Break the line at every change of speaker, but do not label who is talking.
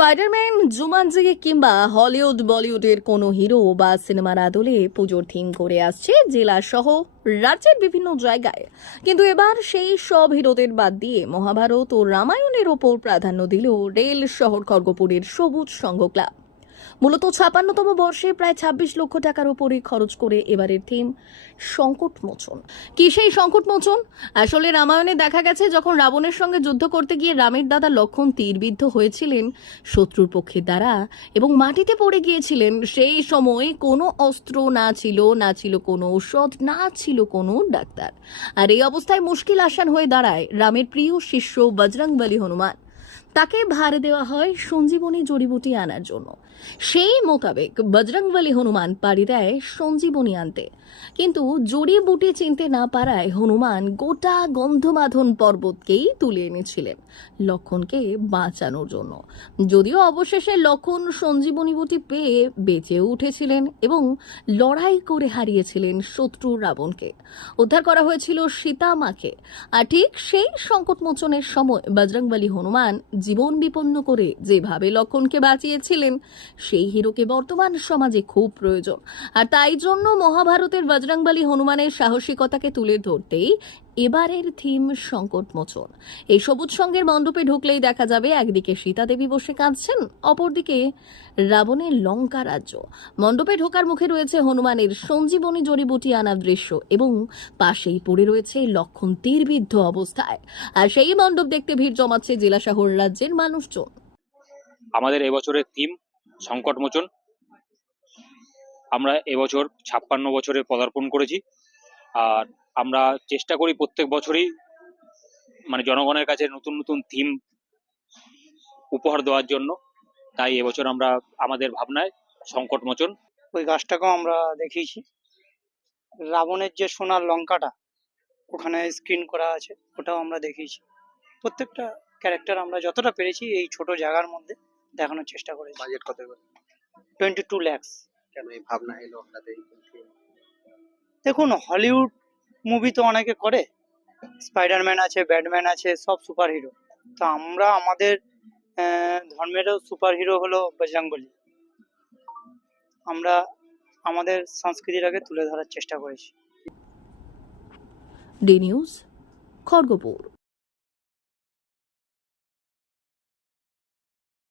Spiderman Jumanji কিংবা Hollywood বলিউডের কোনো হিরো বা সিনেমার আদলে পুজোর থিম করে আসছে জেলা সহ রাজ্যের বিভিন্ন জায়গায়। কিন্তু এবার সেই সব হিরোদের বাদ দিয়ে মহাভারত ও রামায়ণের ওপর প্রাধান্য দিল রেল শহর খড়গপুরের সবুজ সংঘ ক্লাব। মূলত ছাপান্নতম বর্ষে প্রায় ছাব্বিশ লক্ষ টাকার উপরে খরচ করে এবারের থিম সংকট মোচন কি সেই সংকট মোচন আসলে রামায়ণে দেখা গেছে, যখন রাবণের সঙ্গে যুদ্ধ করতে গিয়ে রামের দাদা লক্ষণ তীরবিদ্ধ হয়েছিলেন, শত্রুর পক্ষের দ্বারা এবং মাটিতে পড়ে গিয়েছিলেন, সেই সময় কোনো অস্ত্র না ছিল না ছিল কোনো ঔষধ, না ছিল কোনো ডাক্তার। আর এই অবস্থায় মুশকিল আসান হয়ে দাঁড়ায় রামের প্রিয় শিষ্য বজরংবলী হনুমান। তাকে ভার দেওয়া হয় সঞ্জীবনী জড়িবুটি আনার জন্য। সেই মোতাবেক বজরংবলী হনুমান পাড়ি দেয় সঞ্জীবনী আনতে। কিন্তু জড়িবুটি চিনতে না পারায় হনুমান গোটা গন্ধমাধন পর্বতকেই তুলে এনেছিলেন লক্ষণকে বাঁচানোর জন্য। যদিও অবশেষে লক্ষণ সঞ্জীবনী বুটি পেয়ে বেঁচে উঠেছিলেন এবং লড়াই করে হারিয়েছিলেন শত্রু রাবণকে। উদ্ধার করা হয়েছিল সীতা মাকে আর ঠিক সেই সংকট মোচনের সময় বজরংবলী হনুমান জীবন বিপন্ন করে যেভাবে লক্ষণকে বাঁচিয়েছিলেন, সেই হিরোকে বর্তমান সমাজে খুব প্রয়োজন। আর তাই জন্য মহাভারতের বজরংবলী হনুমানের সাহসিকতাকে তুলে ধরতেই এবারের থিম সংকট মোচন এই সবুজ সঙ্গের মণ্ডপে ঢুকলেই দেখা যাবে একদিকে সীতা দেবী বসে কাঁদছেন, অপরদিকে রাবণের লঙ্কা রাজ্য। মণ্ডপে ঢোকার মুখে রয়েছে হনুমানের সঞ্জীবনী জড়িবুটি আনা দৃশ্য এবং পাশেই পড়ে রয়েছে লক্ষণ তীরবিদ্ধ অবস্থায়। আর সেই মণ্ডপ দেখতে ভিড় জমাচ্ছে জেলা শহর রাজ্যের মানুষজন।
আমাদের এবছরের থিম সংকটমোচন। আমরা এবছর ছাপ্পান্ন বছরে পদার্পণ করেছি। আর আমরা চেষ্টা করি প্রত্যেক বছরই মানে জনগণের কাছে নতুন নতুন থিম উপহার দেওয়ার জন্য। তাই এবছর আমরা আমাদের ভাবনায় সংকটমোচন
ওই গাছটাকেও আমরা দেখিয়েছি। রাবণের যে সোনার লঙ্কাটা ওখানে স্ক্রিন করা আছে ওটাও আমরা দেখিয়েছি। প্রত্যেকটা ক্যারেক্টার আমরা যতটা পেরেছি এই ছোট জায়গার মধ্যে দেখানোর চেষ্টা করেছি।
বাজেট কত করে
টোয়েন্টি টু ল্যাক্স
কেন এই ভাবনা এলো আপনাদের
দেখুন হলিউড মুভি তো অনেকে করে। স্পাইডারম্যান আছে ব্যাডম্যান আছে, সব সুপার হিরো তো আমরা আমাদের ধর্মেরও সুপার হিরো হলো বজরঙ্গলি আমরা আমাদের সংস্কৃতিটাকে তুলে ধরার চেষ্টা করেছি।
D News, Kharagpur.